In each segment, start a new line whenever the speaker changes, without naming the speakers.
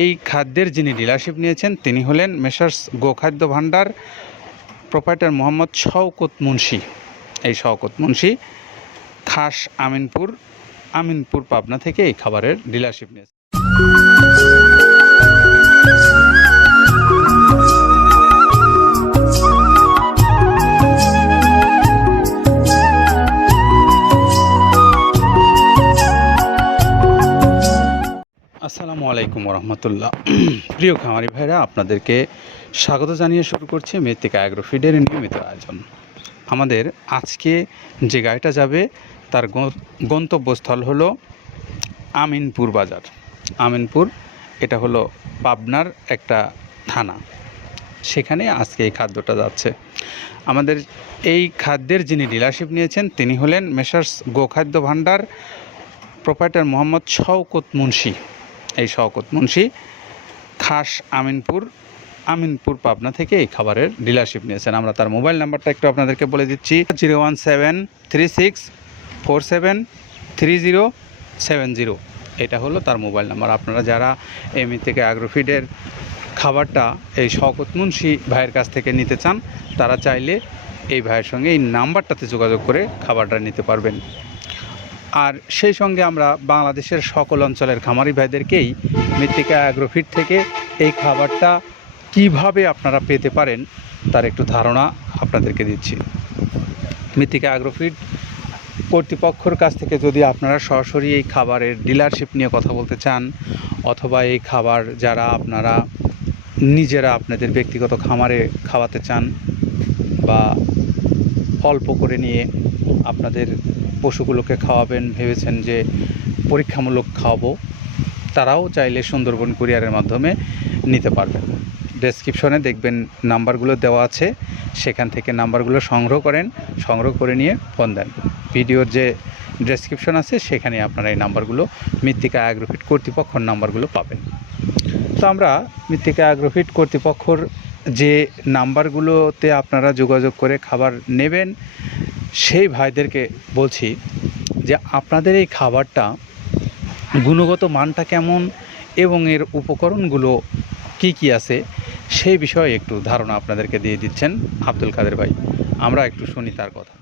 এই খাদ্যের যিনি ডিলারশিপ নিয়েছেন, তিনি হলেন মেসার্স গোখাদ্য ভাণ্ডার প্রোপাইটার মোহাম্মদ শওকত মুন্সি। এই শওকত মুন্সি খাস আমিনপুর আমিনপুর পাবনা থেকে এই খাবারের ডিলারশিপ নিয়েছেন। আলাইকুম রহমতুল্লাহ প্রিয় খামারি ভাইরা, আপনাদেরকে স্বাগত জানিয়ে শুরু করছি মৃত্তিকা অ্যাগ্রো ফিডের নিয়মিত আয়োজন। আমাদের আজকে যে গাড়িটা যাবে, তার গন্তব্যস্থল হলো আমিনপুর বাজার। আমিনপুর, এটা হলো পাবনার একটা থানা। সেখানে আজকে এই খাদ্যটা যাচ্ছে। আমাদের এই খাদ্যের যিনি ডিলারশিপ নিয়েছেন, তিনি হলেন মেসার্স গোখাদ্য ভাণ্ডার প্রোপাইটার মোহাম্মদ শওকত মুন্সি। এই শওকত মুন্সি, খাস আমিনপুর আমিনপুর পাবনা থেকে এই খাবারের ডিলারশিপ নিয়েছেন। আমরা তার মোবাইল নাম্বারটা একটু আপনাদেরকে বলে দিচ্ছি। Zero one seven three six four seven three zero seven zero. এটা হলো তার মোবাইল নাম্বার আপনারা যারা এমনি থেকে অ্যাগ্রোফিডের খাবারটা এই শওকত মুন্সি ভাইয়ের কাছ থেকে নিতে চান, তারা চাইলে এই ভাইয়ের সঙ্গে এই নাম্বারটাতে যোগাযোগ করে খাবারটা নিতে পারবেন। আর সেই সঙ্গে আমরা বাংলাদেশের সকল অঞ্চলের খামারি ভাইদেরকেই মৃত্তিকা অ্যাগ্রোফিট থেকে এই খাবারটা কীভাবে আপনারা পেতে পারেন তার একটু ধারণা আপনাদেরকে দিচ্ছি। মৃত্তিকা অ্যাগ্রোফিট কর্তৃপক্ষর কাছ থেকে যদি আপনারা সরাসরি এই খাবারের ডিলারশিপ নিয়ে কথা বলতে চান, অথবা এই খাবার যারা আপনারা নিজেরা আপনাদের ব্যক্তিগত খামারে খাওয়াতে চান বা অল্প করে নিয়ে আপনাদের পশুগুলোকে খাওয়াবেন, ভেবেছেন যে পরীক্ষামূলক খাওয়াবো, তারাও চাইলে সুন্দরবন কুরিয়ারের মাধ্যমে নিতে পারবেন। ডেসক্রিপশনে দেখবেন নাম্বারগুলো দেওয়া আছে, সেখান থেকে নাম্বারগুলো সংগ্রহ করেন, সংগ্রহ করে নিয়ে ফোন দেন। ভিডিওর যে ডেসক্রিপশন আছে, সেখানে আপনারা এই নাম্বারগুলো মৃত্তিকা অ্যাগ্রোফিট কর্তৃপক্ষর নাম্বারগুলো পাবেন। তো আমরা মৃত্তিকা অ্যাগ্রোফিট কর্তৃপক্ষর যে নাম্বারগুলোতে আপনারা যোগাযোগ করে খাবার নেবেন সেই ভাইদেরকে বলছি যে আপনাদের এই খাবারটা গুণগত মানটা কেমন এবং এর উপকরণগুলো কি কি আছে সেই বিষয়ে একটু ধারণা আপনাদেরকে দিয়ে দিচ্ছেন আব্দুল কাদের ভাই। আমরা একটু শুনি তার কথা।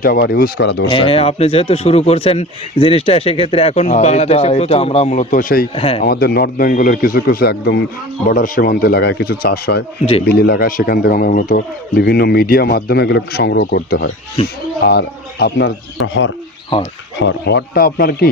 এইটা আবার ইউজ করা দরকার
হ্যাঁ আপনি যেহেতু শুরু করছেন জিনিসটা সেক্ষেত্রে এখন বাংলাদেশে
এটা
প্রচুর
আমরা মূলত সেই
হ্যাঁ।
আমাদের নর্থ বেঙ্গলের কিছু কিছু একদম বর্ডার সীমান্ত এলাকায় কিছু চাষ হয়। বিল এলাকায় সেখান থেকে আমরা মূলত বিভিন্ন মিডিয়া মাধ্যমে এগুলো সংগ্রহ করতে হয়। আর আপনার হর
হর।
হর হরটা আপনার কি?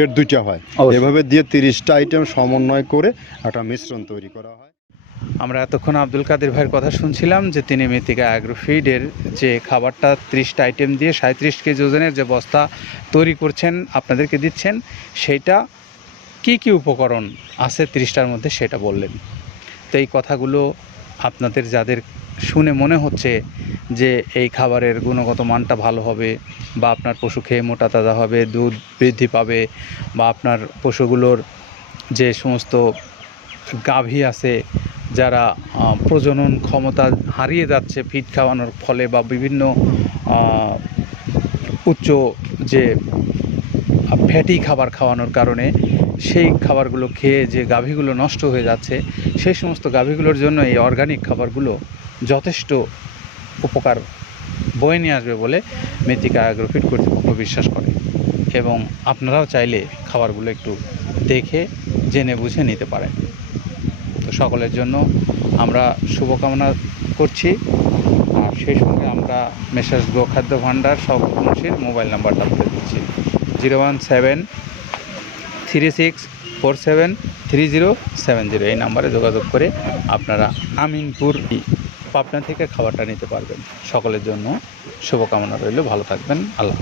গ্রেড দুইটা হয়। এভাবে দিয়ে তিরিশটা আইটেম সমন্বয় করে একটা মিশ্রণ তৈরি করা হয়।
আমরা এতক্ষণ আব্দুল কাদের ভাইয়ের কথা শুনছিলাম যে তিনি মেথিকা অ্যাগ্রোফিডের যে খাবারটা ত্রিশটা আইটেম দিয়ে সাঁত্রিশ কেজি ওজনের যে বস্তা তৈরি করছেন আপনাদেরকে দিচ্ছেন সেটা কি কি উপকরণ আছে ত্রিশটার মধ্যে সেটা বললেন। তো এই কথাগুলো আপনাদের যাদের শুনে মনে হচ্ছে যে এই খাবারের গুণগত মানটা ভালো হবে বা আপনার পশু খেয়ে মোটা তাজা হবে, দুধ বৃদ্ধি পাবে বা আপনার পশুগুলোর যে সমস্ত গাভী আছে যারা প্রজনন ক্ষমতা হারিয়ে যাচ্ছে ফিট খাওয়ানোর ফলে বা বিভিন্ন উচ্চ যে ফ্যাটি খাবার খাওয়ানোর কারণে সেই খাবারগুলো খেয়ে যে গাভীগুলো নষ্ট হয়ে যাচ্ছে, সেই সমস্ত গাভীগুলোর জন্য এই অর্গানিক খাবারগুলো যথেষ্ট উপকার বয়ে নিয়ে আসবে বলে মৃত্তিকা অ্যাগ্রোফিট কর্তৃপক্ষ বিশ্বাস করে। এবং আপনারাও চাইলে খাবারগুলো একটু দেখে, জেনে, বুঝে নিতে পারেন। তো সকলের জন্য আমরা শুভকামনা করছি। আর সেই সঙ্গে আমরা মেসার্স গোখাদ্য ভাণ্ডার সহকর্মীর মোবাইল নাম্বারটা বলে দিচ্ছি। Zero one seven three six four seven three zero seven zero এই নাম্বারে যোগাযোগ করে আপনারা আমিনপুর পাবনা থেকে খাবারটা নিতে পারবেন। সকলের জন্য শুভকামনা রইল। ভালো থাকবেন। আল্লাহ